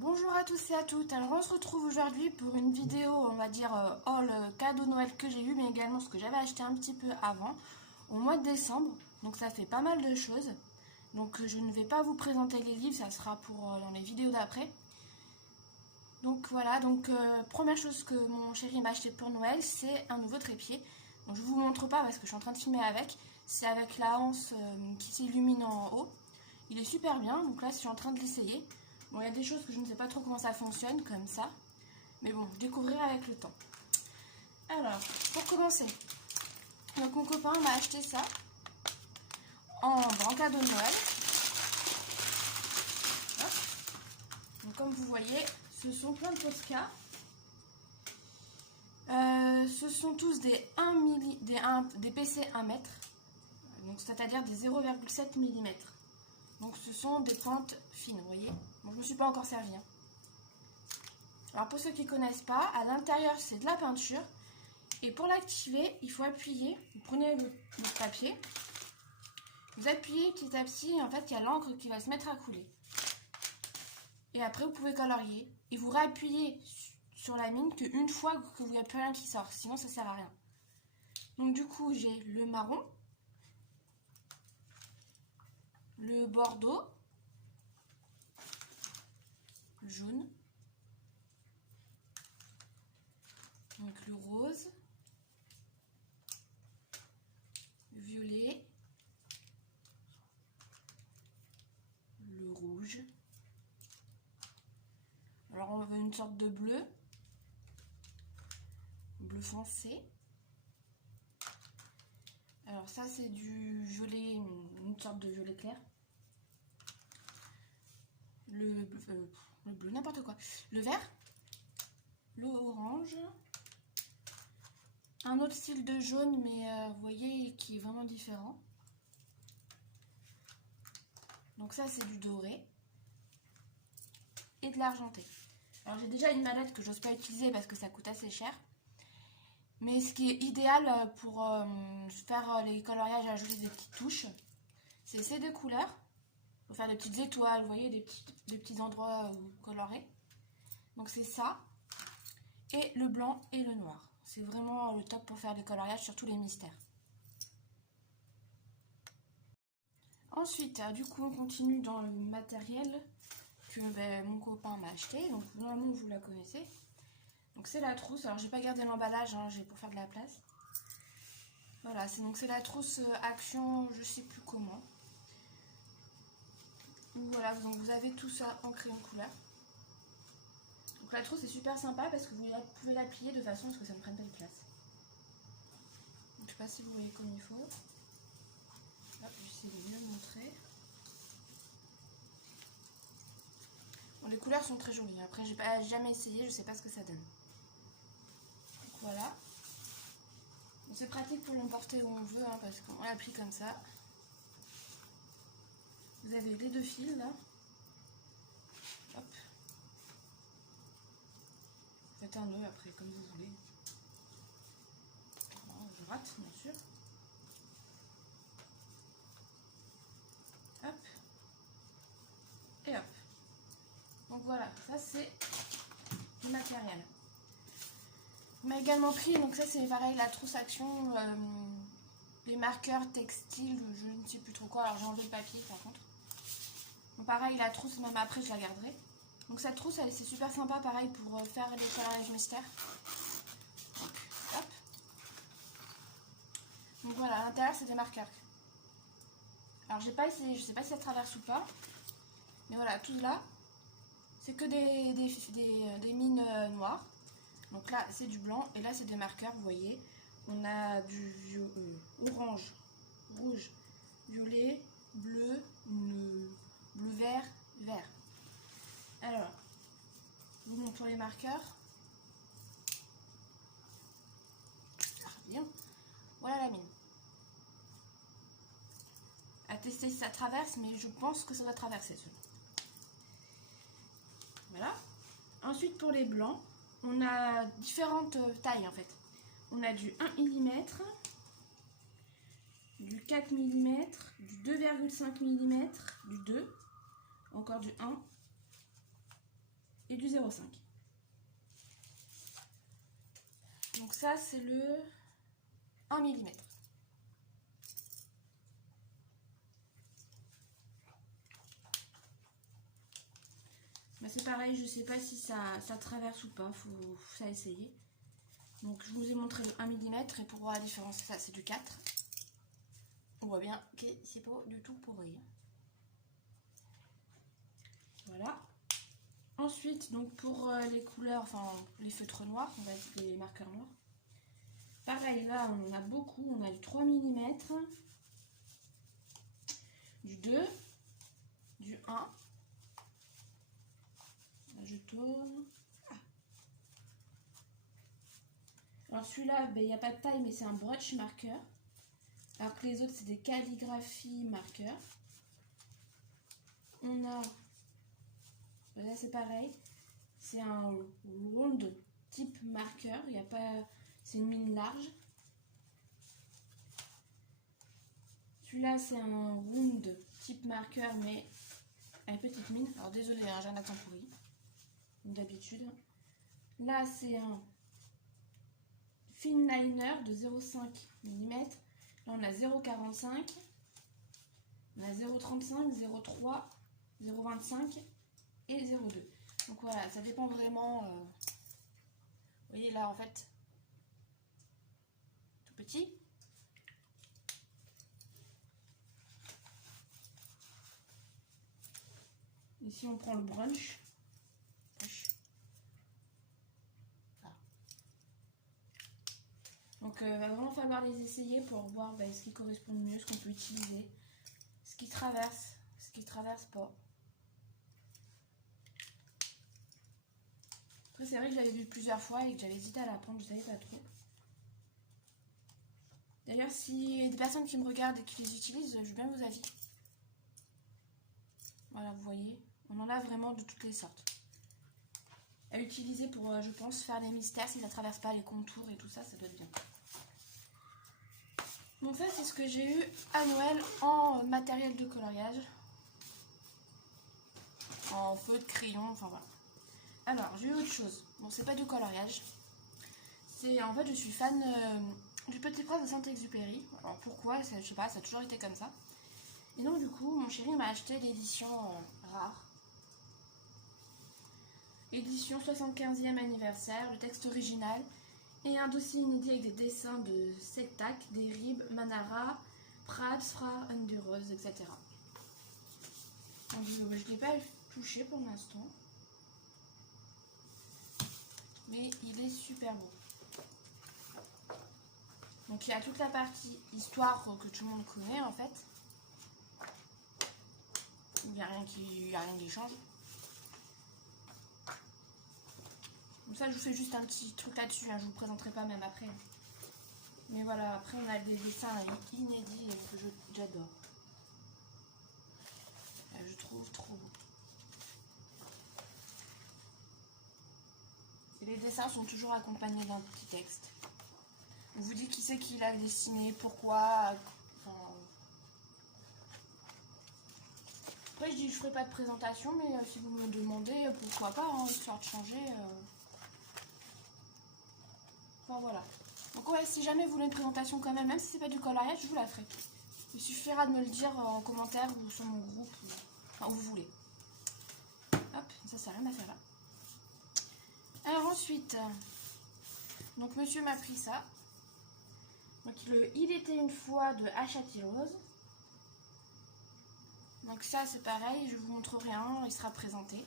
Bonjour à tous et à toutes, alors on se retrouve aujourd'hui pour une vidéo, on va dire, haul cadeau Noël que j'ai eu, mais également ce que j'avais acheté un petit peu avant, au mois de décembre, donc ça fait pas mal de choses. Donc je ne vais pas vous présenter les livres, ça sera pour dans les vidéos d'après. Donc voilà, première chose que mon chéri m'a acheté pour Noël, c'est un nouveau trépied. Donc je vous montre pas parce que je suis en train de filmer avec, c'est avec la anse qui s'illumine en haut. Il est super bien, donc là je suis en train de l'essayer. Bon, il y a des choses que je ne sais pas trop comment ça fonctionne, comme ça. Mais bon, je découvrirai avec le temps. Alors, pour commencer, donc mon copain m'a acheté ça en cadeau de Noël. Hop. Donc, comme vous voyez, ce sont plein de Posca. Ce sont tous des PC 1 mètre, donc c'est-à-dire des 0,7 mm. Donc ce sont des pointes fines, vous voyez. Bon, je ne me suis pas encore servi. Alors pour ceux qui ne connaissent pas, à l'intérieur c'est de la peinture. Et pour l'activer, il faut appuyer. Vous prenez le papier. Vous appuyez petit à petit et en fait il y a l'encre qui va se mettre à couler. Et après vous pouvez colorier. Et vous réappuyez sur la mine qu'une fois que vous n'avez plus rien qui sort. Sinon ça ne sert à rien. Donc du coup j'ai le marron. Le bordeaux. Le jaune. Donc le rose, le violet, le rouge. Alors on veut une sorte de bleu, bleu foncé. Alors ça c'est du violet, une sorte de violet clair. Le bleu, n'importe quoi. Le vert, le orange. Un autre style de jaune, mais vous voyez, qui est vraiment différent. Donc ça, c'est du doré. Et de l'argenté. Alors j'ai déjà une mallette que j'ose pas utiliser parce que ça coûte assez cher. Mais ce qui est idéal pour faire les coloriages et ajouter des petites touches, c'est ces deux couleurs. Pour faire des petites étoiles, vous voyez, des petits endroits colorés. Donc c'est ça. Et le blanc et le noir. C'est vraiment le top pour faire des coloriages sur tous les mystères. Ensuite, du coup, on continue dans le matériel que mon copain m'a acheté. Donc, normalement, vous la connaissez. Donc, c'est la trousse. Alors, j'ai pas gardé l'emballage, hein, j'ai pour faire de la place. Voilà, c'est la trousse Action, je sais plus comment. Voilà, donc vous avez tout ça en crayon couleur. Donc, la trousse est super sympa parce que vous pouvez la plier de façon à ce que ça ne prenne pas de place. Donc, je sais pas si vous voyez comme il faut. Hop, j'essaie de bien montrer. Bon, les couleurs sont très jolies. Après, j'ai jamais essayé, je sais pas ce que ça donne. Donc, voilà. C'est pratique pour l'emporter où on veut, hein, parce qu'on l'applique comme ça. Vous avez les deux fils là. Hop. Faites un nœud après, comme vous voulez. Je rate, bien sûr. Hop. Et hop. Donc voilà, ça c'est du matériel. On m'a également pris, donc ça c'est pareil, la trousse Action, les marqueurs textiles, je ne sais plus trop quoi, alors j'ai enlevé le papier par contre. Donc pareil, la trousse, même après je la garderai. Donc cette trousse, c'est super sympa, pareil, pour faire les coloriages mystères. Donc, hop. Donc voilà, à l'intérieur c'est des marqueurs. Alors j'ai pas essayé, je sais pas si ça traverse ou pas. Mais voilà, tout là, c'est que des mines noires. Donc là, c'est du blanc et là, c'est des marqueurs, vous voyez. On a du orange, rouge, violet, bleu, bleu vert, vert. Alors, je vous montre pour les marqueurs. Bien. Voilà la mine. À tester si ça traverse, mais je pense que ça doit traverser celui-là. Voilà. Ensuite, pour les blancs, on a différentes tailles en fait. On a du 1 mm, du 4 mm, du 2,5 mm, du 2, encore du 1, et du 0,5. Donc ça, c'est le 1 mm. Bah c'est pareil, je sais pas si ça traverse ou pas, faut ça essayer. Donc je vous ai montré le 1 mm et pour voir la différence, ça c'est du 4. On voit bien que c'est pas du tout pourri. Voilà. Ensuite, donc pour les couleurs, enfin les feutres noirs, on va dire les marqueurs noirs. Pareil, là on en a beaucoup, on a du 3 mm, du 2, du 1. Là, je tourne. Alors celui-là, ben, il n'y a pas de taille, mais c'est un brooch marqueur. Alors que les autres, c'est des calligraphies marqueurs. On a, là c'est pareil, c'est un round type marqueur. Il y a pas, c'est une mine large. Celui-là, c'est un round type marqueur, mais avec petite mine. Alors désolé, hein, j'ai un accent pourri, comme d'habitude. Là, c'est un fin liner de 0,5 mm. Là, on a 0,45, on a 0,35, 0,3, 0,25 et 0,2. Donc voilà, ça dépend vraiment. Vous voyez là, en fait, tout petit. Ici, on prend le brunch. Donc il va vraiment falloir les essayer pour voir ce qui correspond le mieux, ce qu'on peut utiliser, ce qui traverse pas. Après c'est vrai que j'avais vu plusieurs fois et que j'avais hésité à la prendre, je savais pas trop. D'ailleurs s'il y a des personnes qui me regardent et qui les utilisent, je veux bien vos avis. Voilà, vous voyez, on en a vraiment de toutes les sortes. À utiliser pour, je pense, faire des mystères, si ça traverse pas les contours et tout ça, ça doit être bien. Donc ça, c'est ce que j'ai eu à Noël en matériel de coloriage. En feutre, crayon, enfin voilà. Alors, j'ai eu autre chose. Bon, c'est pas du coloriage. C'est, en fait, je suis fan du Petit Prince de Saint-Exupéry. Alors pourquoi, je sais pas, ça a toujours été comme ça. Et donc du coup, mon chéri m'a acheté l'édition rare. Édition 75e anniversaire, le texte original et un dossier inédit avec des dessins de Sektak, Derib, Manara, Prabs, Fra, Underose, etc. Donc, je ne l'ai pas touché pour l'instant, mais il est super beau. Donc il y a toute la partie histoire que tout le monde connaît en fait. Il n'y a rien qui change. Donc ça, je vous fais juste un petit truc là-dessus, hein, je vous présenterai pas même après. Mais voilà, après on a des dessins inédits que j'adore. Je trouve trop beau. Et les dessins sont toujours accompagnés d'un petit texte. On vous dit qui c'est qui l'a dessiné, pourquoi. Enfin... Après je dis je ferai pas de présentation, mais si vous me demandez, pourquoi pas, hein, histoire de changer. Enfin voilà. Donc ouais, si jamais vous voulez une présentation quand même si c'est pas du coloriage, je vous la ferai. Il suffira de me le dire en commentaire ou sur mon groupe, enfin où vous voulez. Hop, ça rien à faire là. Alors ensuite, donc monsieur m'a pris ça. Donc il était une fois de Hachati Rose. Donc ça c'est pareil, je vous montrerai un, il sera présenté.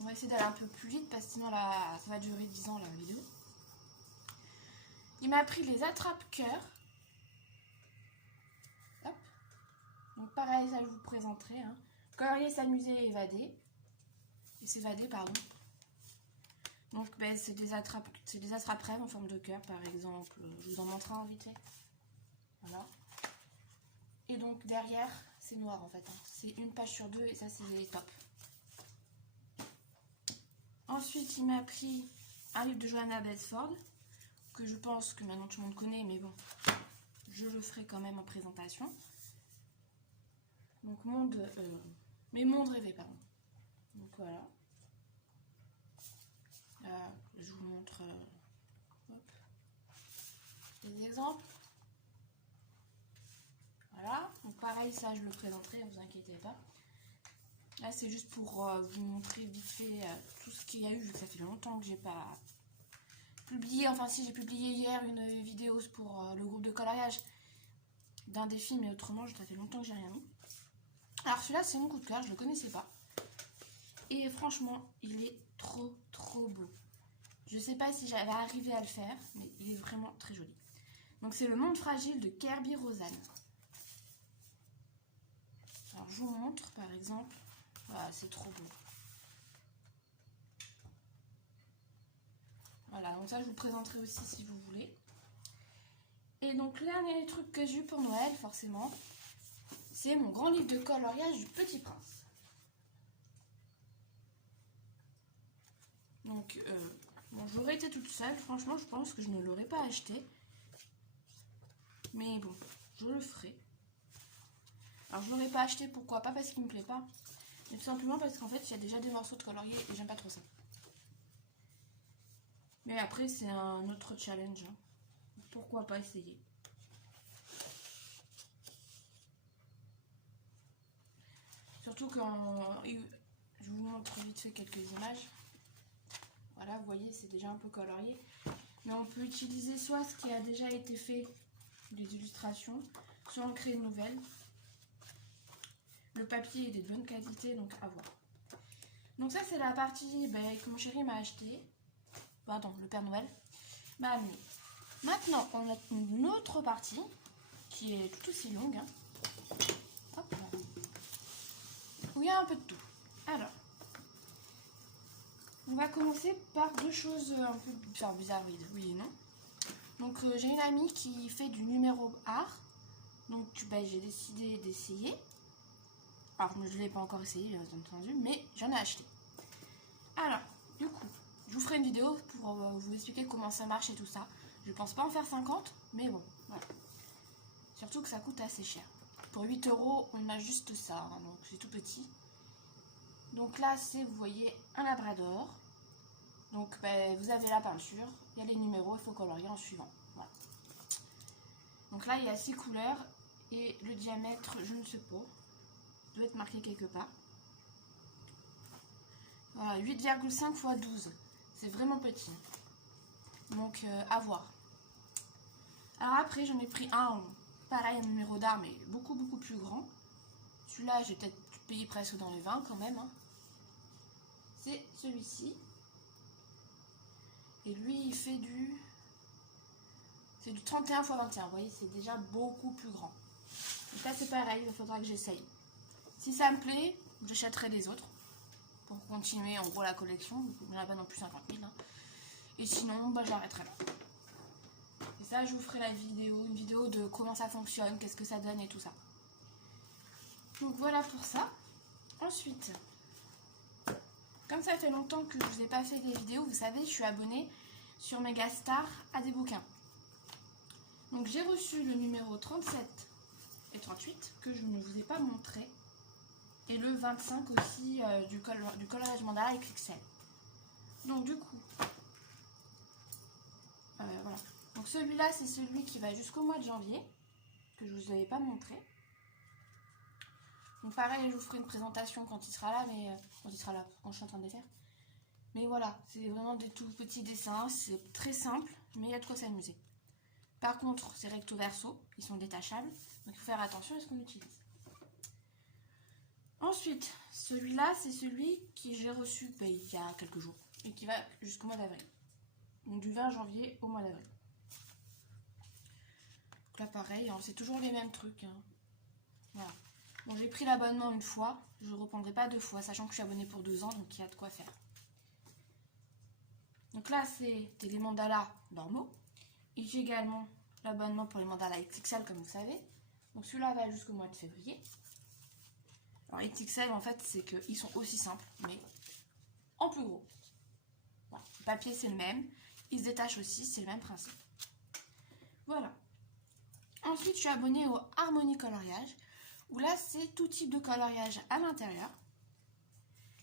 On va essayer d'aller un peu plus vite parce que sinon là, ça va durer 10 ans la vidéo. Il m'a pris les attrape-cœurs. Hop. Donc pareil, ça je vous présenterai. Hein. Colorier, s'amuser et évader. Et s'évader, pardon. Donc c'est des attrape-rêves en forme de cœur par exemple. Je vous en montre un vite fait. Voilà. Et donc derrière, c'est noir en fait. Hein. C'est une page sur deux et ça c'est top. Ensuite, il m'a pris un livre de Johanna Bedford, que je pense que maintenant tout le monde connaît, mais bon, je le ferai quand même en présentation. Donc, Monde rêvé, pardon. Donc voilà. Là, je vous montre des exemples. Voilà. Donc pareil, ça je le présenterai, ne vous inquiétez pas. Là, c'est juste pour vous montrer vite fait tout ce qu'il y a eu, vu que ça fait longtemps que j'ai pas publié. Enfin, si, j'ai publié hier une vidéo pour le groupe de coloriage d'un défi, mais autrement, ça fait longtemps que j'ai rien mis. Alors, celui-là, c'est mon coup de cœur, je le connaissais pas. Et franchement, il est trop beau. Je sais pas si j'allais arriver à le faire, mais il est vraiment très joli. Donc, c'est le monde fragile de Kerby Rosanne. Alors, je vous montre, par exemple. Voilà, c'est trop beau. Voilà, donc ça je vous présenterai aussi si vous voulez. Et donc le dernier truc que j'ai eu pour Noël, forcément, c'est mon grand livre de coloriage du Petit Prince. Donc, bon, j'aurais été toute seule, franchement je pense que je ne l'aurais pas acheté. Mais bon, je le ferai. Alors je l'aurais pas acheté, pourquoi? Pas parce qu'il me plaît pas, mais tout simplement parce qu'en fait il y a déjà des morceaux de colorier et j'aime pas trop ça. Mais après c'est un autre challenge, hein. Pourquoi pas essayer. Surtout quand je vous montre vite fait quelques images. Voilà, vous voyez, c'est déjà un peu colorié. Mais on peut utiliser soit ce qui a déjà été fait, des illustrations, soit en créer de nouvelles. Le papier est de bonne qualité, donc à voir. Donc ça, c'est la partie que mon chéri m'a acheté. Pardon, le Père Noël m'a amené. Maintenant, on a une autre partie qui est tout aussi longue. Hein. Hop là. Où il y a un peu de tout. Alors, on va commencer par deux choses un peu bizarres, oui et non. Donc, j'ai une amie qui fait du numéro art. Donc, j'ai décidé d'essayer. Alors, je ne l'ai pas encore essayé, bien entendu, mais j'en ai acheté. Alors, du coup, je vous ferai une vidéo pour vous expliquer comment ça marche et tout ça. Je pense pas en faire 50, mais bon, voilà. Surtout que ça coûte assez cher. Pour 8 €, on a juste ça, hein, donc c'est tout petit. Donc là, c'est, vous voyez, un labrador. Donc, vous avez la peinture, il y a les numéros, il faut colorier en suivant. Voilà. Donc là, il y a 6 couleurs et le diamètre, je ne sais pas, doit être marqué quelque part. Voilà, 8,5 x 12. C'est vraiment petit. Donc, à voir. Alors après, j'en ai pris un, pareil, un numéro d'art, mais beaucoup plus grand. Celui-là, j'ai peut-être payé presque dans les 20 quand même. Hein. C'est celui-ci. Et lui, il fait du... C'est du 31 x 21. Vous voyez, c'est déjà beaucoup plus grand. Donc là, c'est pareil, il faudra que j'essaye. Si ça me plaît, j'achèterai les autres. Pour continuer, en gros, la collection. Il n'y en a pas non plus 50 000. Hein. Et sinon, j'arrêterai là. Et ça, je vous ferai une vidéo de comment ça fonctionne, qu'est-ce que ça donne et tout ça. Donc voilà pour ça. Ensuite, comme ça fait longtemps que je ne vous ai pas fait des vidéos, vous savez, je suis abonnée sur Megastar à des bouquins. Donc j'ai reçu le numéro 37 et 38 que je ne vous ai pas montré. Et le 25 aussi du coloriage mandala XXL. Donc du coup, voilà. Donc celui-là, c'est celui qui va jusqu'au mois de janvier, que je ne vous avais pas montré. Donc pareil, je vous ferai une présentation quand il sera là, mais quand je suis en train de les faire. Mais voilà, c'est vraiment des tout petits dessins, c'est très simple, mais il y a de quoi s'amuser. Par contre, c'est recto verso, ils sont détachables, donc il faut faire attention à ce qu'on utilise. Ensuite, celui-là, c'est celui que j'ai reçu il y a quelques jours et qui va jusqu'au mois d'avril. Donc du 20 janvier au mois d'avril. Donc là, pareil, hein, c'est toujours les mêmes trucs. Hein. Voilà. Bon, j'ai pris l'abonnement une fois, je ne reprendrai pas deux fois, sachant que je suis abonnée pour 2 ans, donc il y a de quoi faire. Donc là, c'est des mandalas normaux. Et j'ai également l'abonnement pour les mandalas XXL, comme vous savez. Donc celui-là va jusqu'au mois de février. Alors XXL, en fait, c'est qu'ils sont aussi simples, mais en plus gros. Voilà. Le papier, c'est le même. Il se détache aussi, c'est le même principe. Voilà. Ensuite, je suis abonnée au Harmonie Coloriage, où là, c'est tout type de coloriage à l'intérieur.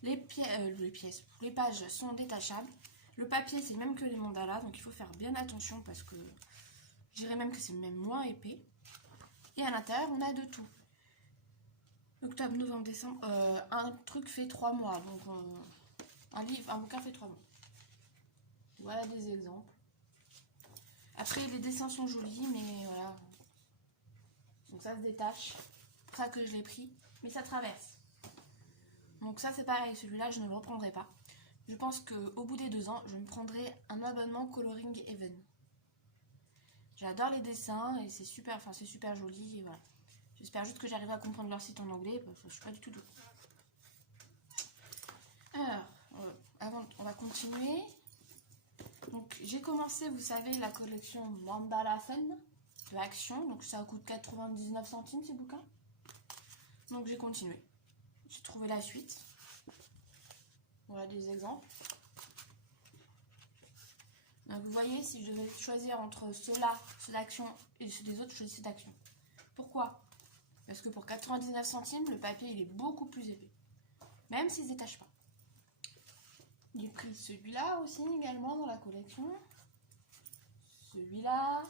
les pages sont détachables. Le papier, c'est même que les mandalas, donc il faut faire bien attention parce que je dirais même que c'est même moins épais. Et à l'intérieur, on a de tout. Octobre, novembre, décembre. Un truc fait 3 mois, donc un bouquin fait 3 mois. Voilà des exemples. Après, les dessins sont jolis, mais voilà. Donc ça se détache. C'est pour ça que je l'ai pris, mais ça traverse. Donc ça, c'est pareil. Celui-là, je ne le reprendrai pas. Je pense qu'au bout des 2 ans, je me prendrai un abonnement Coloring Even. J'adore les dessins et c'est super joli. Et voilà. J'espère juste que j'arriverai à comprendre leur site en anglais parce que je suis pas du tout douée. Alors, on va continuer. Donc j'ai commencé, vous savez, la collection Mandala Fen de Action. Donc ça coûte 99 centimes ces bouquins. Donc j'ai continué. J'ai trouvé la suite. Voilà des exemples. Donc vous voyez, si je devais choisir entre ceux-là, ceux d'Action, et ceux des autres, je choisis ceux d'Action. Pourquoi? Parce que pour 99 centimes, le papier il est beaucoup plus épais. Même s'il ne se détache pas. J'ai pris celui-là aussi également dans la collection. Celui-là.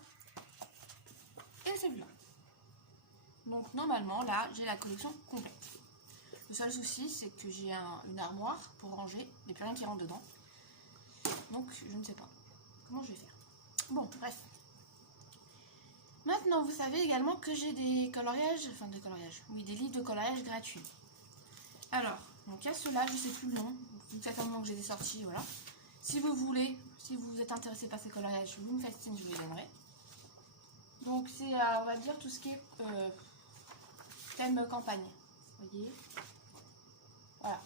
Et celui-là. Donc normalement, là, j'ai la collection complète. Le seul souci, c'est que j'ai une armoire pour ranger. Il n'y a plus rien qui rentre dedans. Donc, je ne sais pas comment je vais faire. Bon, bref. Maintenant, vous savez également que j'ai des coloriages, des livres de coloriage gratuits. Alors, donc il y a ceux-là, je ne sais plus le nom, ça fait un moment que je les ai sortis, voilà. Si vous voulez, si vous êtes intéressé par ces coloriages, vous me faites signe, je vous les donnerai. Donc c'est, on va dire, tout ce qui est thème campagne, vous voyez. Voilà.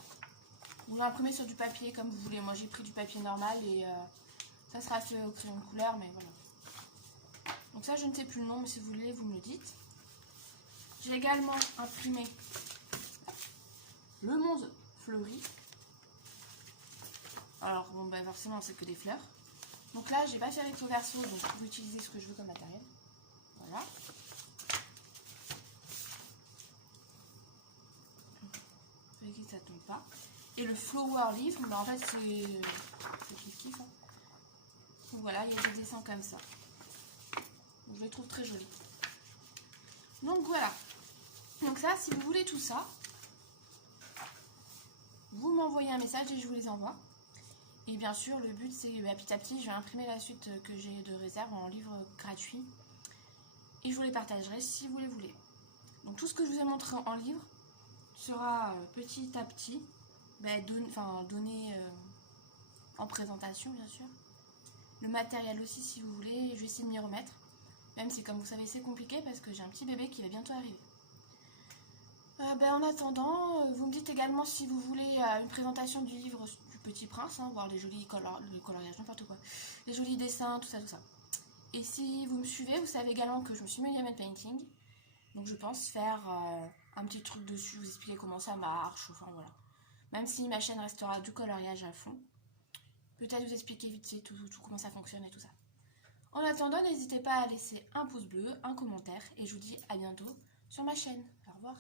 Vous l'imprimez sur du papier comme vous voulez. Moi j'ai pris du papier normal et ça sera fait au crayon de couleur, mais voilà. Donc ça, je ne sais plus le nom, mais si vous voulez, vous me le dites. J'ai également imprimé le monde fleuri. Alors, bon, ben forcément, c'est que des fleurs. Donc là, j'ai pas fait recto verso, donc je peux utiliser ce que je veux comme matériel. Voilà. Vous voyez que ça tombe pas. Et le flower livre, ben en fait, c'est kiff-kiff. Hein. Donc voilà, il y a des dessins comme ça. Donc, je les trouve très jolis. Donc voilà. Donc ça, si vous voulez tout ça, vous m'envoyez un message et je vous les envoie. Et bien sûr, le but, c'est petit à petit, je vais imprimer la suite que j'ai de réserve en livre gratuit. Et je vous les partagerai si vous les voulez. Donc tout ce que je vous ai montré en livre sera petit à petit donné en présentation, bien sûr. Le matériel aussi, si vous voulez, je vais essayer de m'y remettre. Même si, comme vous savez, c'est compliqué parce que j'ai un petit bébé qui va bientôt arriver. En attendant, vous me dites également si vous voulez une présentation du livre du Petit Prince, hein, voir les jolis coloriages, n'importe quoi, les jolis dessins, tout ça, tout ça. Et si vous me suivez, vous savez également que je me suis mis à Diamond Painting. Donc je pense faire un petit truc dessus, vous expliquer comment ça marche, enfin voilà. Même si ma chaîne restera du coloriage à fond, peut-être vous expliquer vite fait tout comment ça fonctionne et tout ça. En attendant, n'hésitez pas à laisser un pouce bleu, un commentaire, et je vous dis à bientôt sur ma chaîne. Au revoir.